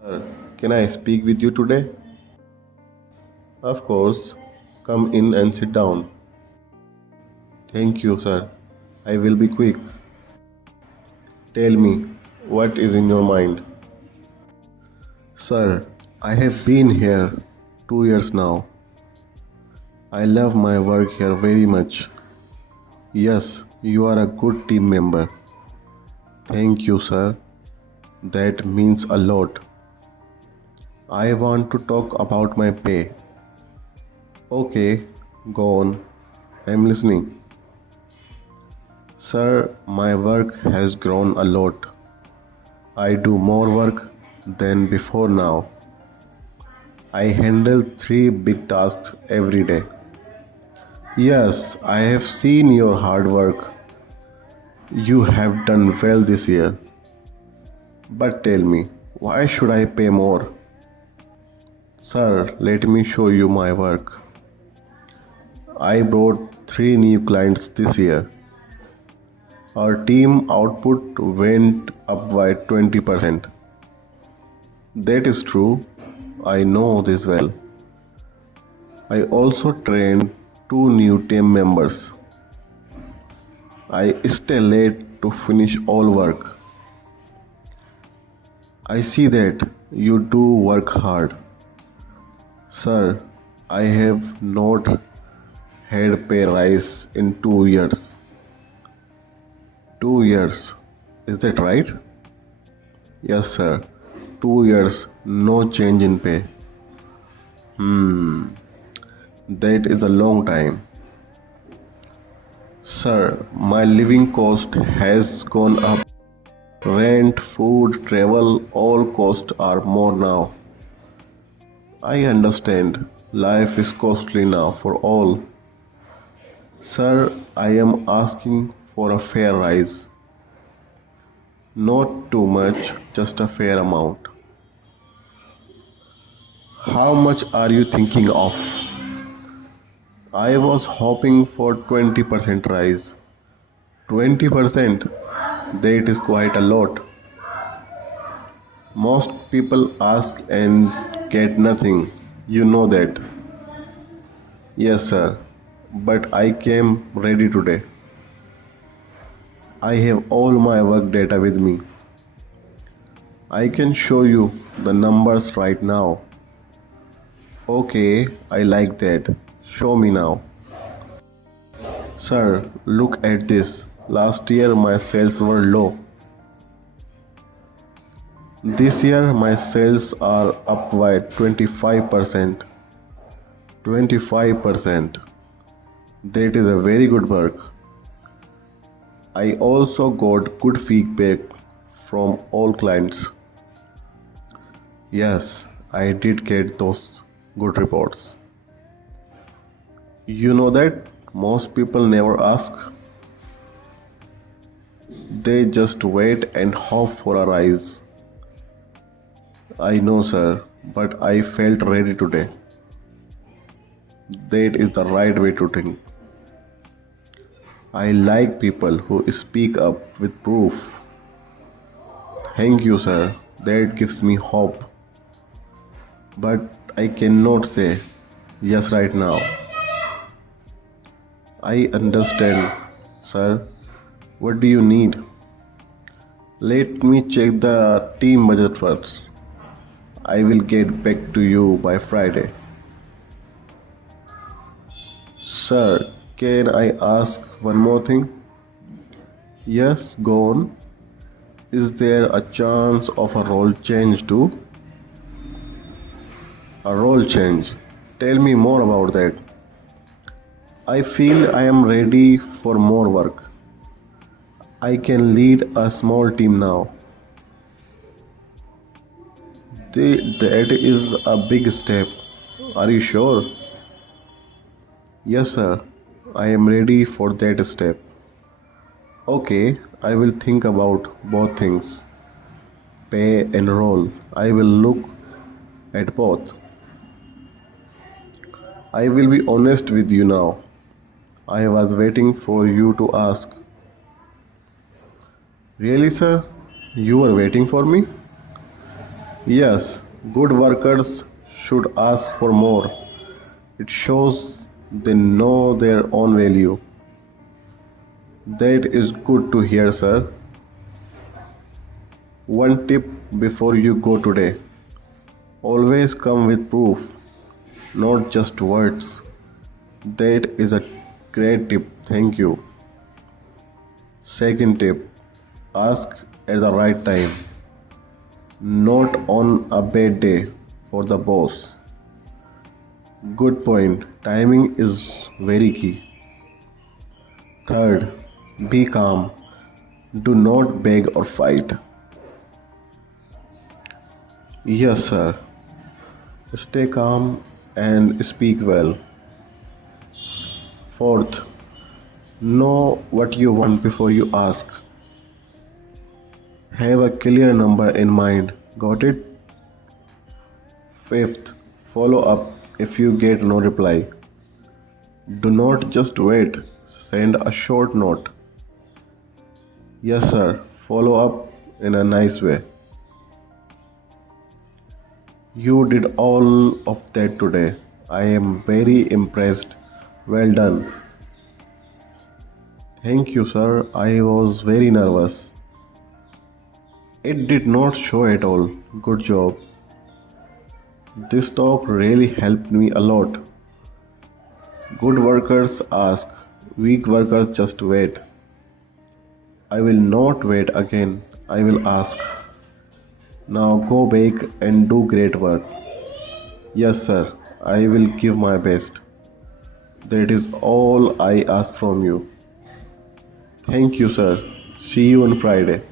Sir, can I speak with you today? Of course. Come in and sit down. Thank you, sir. I will be quick. Tell me, what is in your mind? Sir, I have been here 2 years now. I love my work here very much. Yes, you are a good team member. Thank you, sir. That means a lot. I want to talk about my pay. Okay, go on. I'm listening. Sir, my work has grown a lot. I do more work than before now. I handle three big tasks every day. Yes, I have seen your hard work. You have done well this year. But tell me, why should I pay more? Sir, let me show you my work. I brought three new clients this year. Our team output went up by 20%. That is true. I know this well. I also trained two new team members. I stay late to finish all work. I see that you do work hard. Sir, I have not had pay rise in 2 years. 2 years. Is that right? Yes, sir. 2 years, no change in pay. That is a long time. Sir, my living cost has gone up. Rent, food, travel, all costs are more now. I understand. Life is costly now for all. Sir, I am asking for a fair rise. Not too much, just a fair amount. How much are you thinking of? I was hoping for 20% rise. 20%? That is quite a lot. Most people ask and get nothing. You know that. Yes, sir. But I came ready today. I have all my work data with me. I can show you the numbers right now. Okay, I like that. Show me now. Sir, look at this. Last year my sales were low. This year my sales are up by 25%. 25%. That is a very good work. I also got good feedback from all clients. Yes, I did get those good reports. You know that most people never ask. They just wait and hope for a rise. I know, sir, but I felt ready today. That is the right way to think. I like people who speak up with proof. Thank you, sir. That gives me hope. But I cannot say yes right now. I understand, sir. What do you need? Let me check the team budget first. I will get back to you by Friday. Sir, can I ask one more thing? Yes, go on. Is there a chance of a role change too? A role change. Tell me more about that. I feel I am ready for more work. I can lead a small team now. That is a big step. Are you sure? Yes, sir. I am ready for that step. Okay, I will think about both things, pay and role. I will look at both. I will be honest with you now. I was waiting for you to ask. Really, sir? You were waiting for me? Yes, good workers should ask for more. It shows they know their own value. That is good to hear, sir. One tip before you go today: always come with proof, not just words. That is a great tip, thank you. Second tip: ask at the right time, not on a bad day for the boss. Good point, timing is very key. Third, be calm, do not beg or fight. Yes, sir. Stay calm and speak well. Fourth, know what you want before you ask. Have a clear number in mind. Got it? Fifth, follow up if you get no reply. Do not just wait, send a short note. Yes, sir. Follow up in a nice way. You did all of that today. I am very impressed. Well done. Thank you, sir. I was very nervous. It did not show at all. Good job. This talk really helped me a lot. Good workers ask, weak workers just wait. I will not wait again. I will ask. Now go back and do great work. Yes, sir. I will give my best. That is all I ask from you. Thank you, sir. See you on Friday.